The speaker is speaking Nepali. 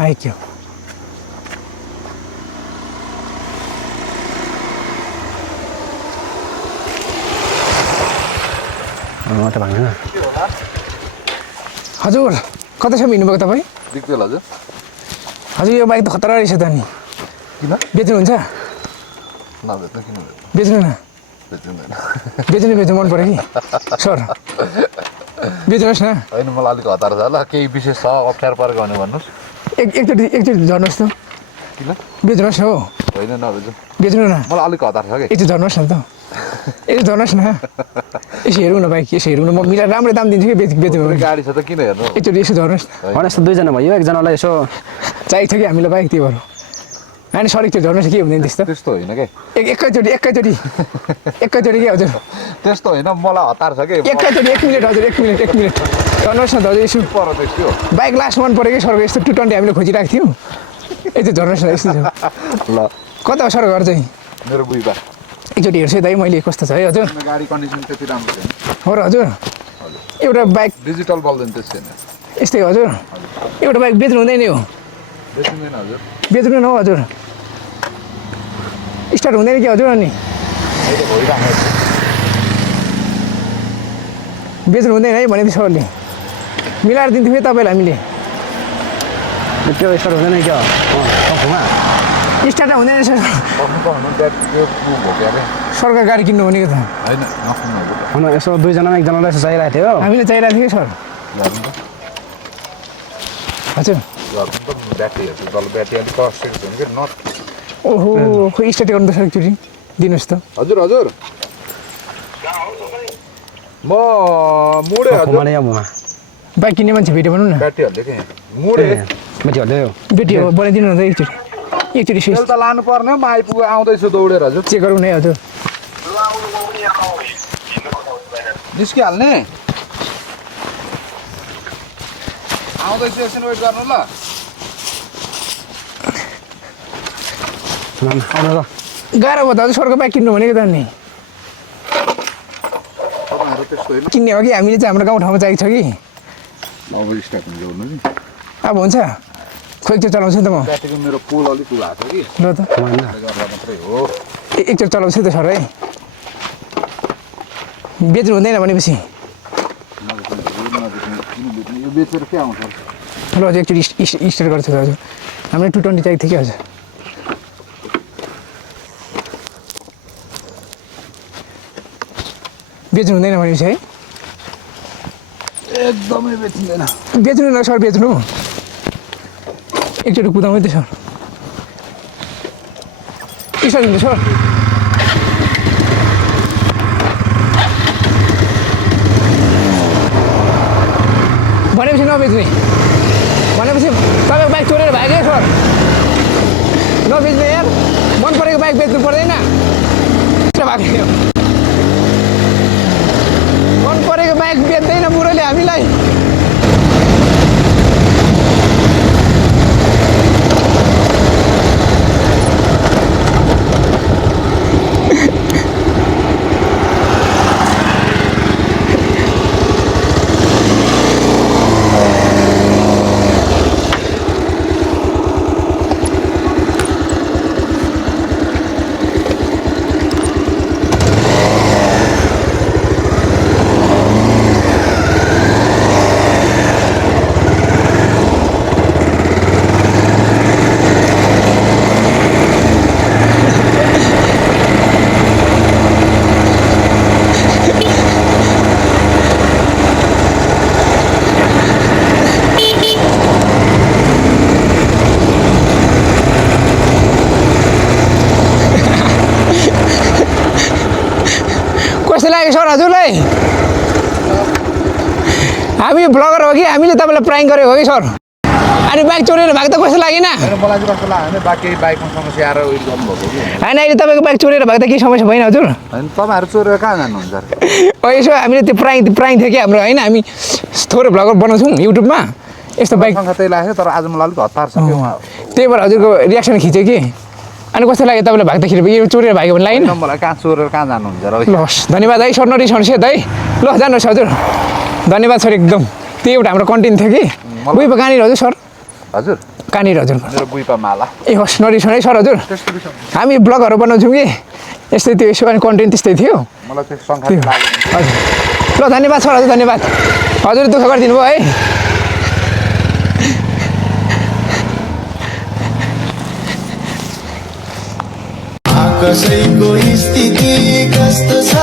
आइक्यो त भन्नु हजुर कता सम्म हिँड्नुभएको तपाईँ दिक्तेल हजुर हजुर यो बाइक त खतरा रहेछ त नि किन बेच्नुहुन्छ नबेच्नु किन बेच्नु न बेच्दैन बेच्नु मन पऱ्यो कि सर बेच्नुहोस् न होइन मलाई अलिक हतार छ ल केही विशेष छ अप्ठ्यारो परेको भने भन्नुहोस् एकचोटि झर्नुहोस् त किन बेच्नुहोस् न हो होइन नबेच्नु बेच्नु न मलाई अलिक हतार छ कि एकचोटि झर्नुहोस् न त यसो झर्नुहोस् न यसो हेरौँ न बाइक यसो हेरौँ न म मिलाएर राम्रो दाम दिन्छु कि बेच्नु पुरै गाडी छ त किन हेर्नु एकचोटि यसो झर्नुहोस् होइन यस्तो दुईजना भयो एकजनालाई यसो चाहिएको थियो कि हामीलाई बाइक त्यही भएर होइन सर एकचोटि झर्नुहोस् के हुँदैन त्यस्तो त्यस्तो होइन के एकैचोटि के हजुर त्यस्तो होइन मलाई हतार छ कि एकैचोटि 1 मिनट हजुर 1 मिनट झर्नुहोस् न दाजु यसो पर त्यस्तो बाइक लास्ट मन पऱ्यो कि सरको यस्तो 220 हामीले खोजिरहेको थियौँ यति झर्नुहोस् न यस्तो ल कता हो सर घर चाहिँ मेरो बुइबा एकचोटि हेर्छु है दाइ मैले कस्तो छ है हजुर गाडी कन्डिसन त्यति राम्रो छैन हो र हजुर एउटा बाइक डिजिटल बल्दैन त्यस्तो छैन यस्तै हो हजुर एउटा बाइक बेच्नु हुँदैन हो बेच्दैन हजुर बेच्नु न हो हजुर स्टार्ट हुँदैन कि हजुर अनि अहिले भइरहेको छ बेच्नु हुँदैन है भनेपछि सरले मिलाएर दिन्थ्यौँ है तपाईँलाई हामीले त्यो स्टार्ट हुँदैन क्या टफुमा स्टार्ट हुँदैन सर बस्नु त हुनु त्यो भोग्यो अरे सरकार गाडी किन्नु भनेको त होइन नखाउनु हजुर हुन यसो दुईजनामा एकजनालाई यसो चाहिरहेको थियो हामीले चाहिरहेको थियो सर झर्नु त हजुर झर्नु त ब्याट्री हेर्छु जल ब्याट्री अलिक कस्टेको छ कि नट ओहो खोइ स्टार्ट गर्नु त सर एकचोटि दिनुहोस् त हजुर हजुर म मुडे हजुर टफुमा नै मुमा बाइक किन्ने मान्छे भेट्यो भनौँ न ब्याट्री हाल्दै कि मुडे बेटी हल्यो बेटी हो बनाइदिनु न त एकचोटि तेल त लानु पर्ने म आइपुग आउँदैछु दौडेर हजुर चेक गरौँ न है हजुर निस्किहाल्ने आउँदैछु एकछिन वेट गर्नु ल आउनु ल गाह्रो भयो त हजुर सरको बाइक किन्नु भनेको त नि तपाईँहरू त्यस्तो होइन किन्ने हो कि हामीले चाहिँ हाम्रो गाउँठाउँमा चाहिएको छ कि अब स्टार्ट हुन्छ गर्नु नि अब हुन्छ खोइ एकचोटि चलाउँछु नि त म ब्याट्रीको मेरो पोल अलिक उयो भएको छ कि ल त त्यसले गर्दा मात्रै हो एकचोटि चलाउँछु त सर है बेच्नु हुँदैन भनेपछि यो बेचेर के आउँछ ल हजुर एकचोटि स्टार्ट गर्छु त हजुर हामीले 220 चाहिएको थियो कि हजुर बेच्नु हुँदैन भनेपछि है एकदमै बेचिँदैन बेच्नु न सर बेच्नु एकचोटि कुदाउँ त सर स्टार्ट हुन्छ सर भनेपछि नबेच्ने भनेपछि तपाईँको बाइक चोरेर भाग्यो सर नबेच्ने यार मन परेको बाइक बेच्नु पर्दैन भाग्यो मन परेको बाइक बेच्दैन बुढोले हामीलाई कस्तो लाग्यो सर हजुरलाई हामी ब्लगर हो कि हामीले तपाईँलाई प्राइङ गरेको हो कि सर अनि बाइक चोरेर भएको त कस्तो लागेन मलाई चाहिँ कस्तो लाग्यो भने बाइक बाइकमा समस्या आएर उयो गर्नुभएको कि होइन अहिले तपाईँको बाइक चोरेर भएको त केही समस्या भएन हजुर होइन तपाईँहरू चोरेर कहाँ जानुहुन्छ यसो हामीले त्यो प्राइङ थियो कि हाम्रो होइन हामी थोरै भ्लगर बनाउँछौँ युट्युबमा यस्तो बाइक त्यही लाग्यो तर आज मलाई अलिक हतार छ कि उहाँ त्यही भएर हजुरको रियाक्सन खिच्यो कि अनि कस्तो लाग्यो तपाईँलाई भाग्दाखेरि यो चोरेर भाग्यो भने लाग्यो मलाई कहाँ चोरेर कहाँ जानुहुन्छ र ल हस् धन्यवाद है सर नरिसाउनुहोस् है है ल जानुहोस् हजुर धन्यवाद सर एकदम त्यही एउटा हाम्रो कन्टेन्ट थियो कि उयो कहाँनिर हजुर सर हजुर कहाँनिर हजुर मेरो बुइपा माला ए होस् नरिसाउनु है सर हजुर त्यस्तो बिसम हामी ब्लगहरू बनाउँछौँ कि यस्तै त्यो यसो अनि कन्टेन्ट त्यस्तै थियो मलाई त्यो सङ्ख्या लाग्यो हजुर ल धन्यवाद सर हजुर धन्यवाद हजुर दुःख गरिदिनु भयो है कसैको स्थिति कस्तो छ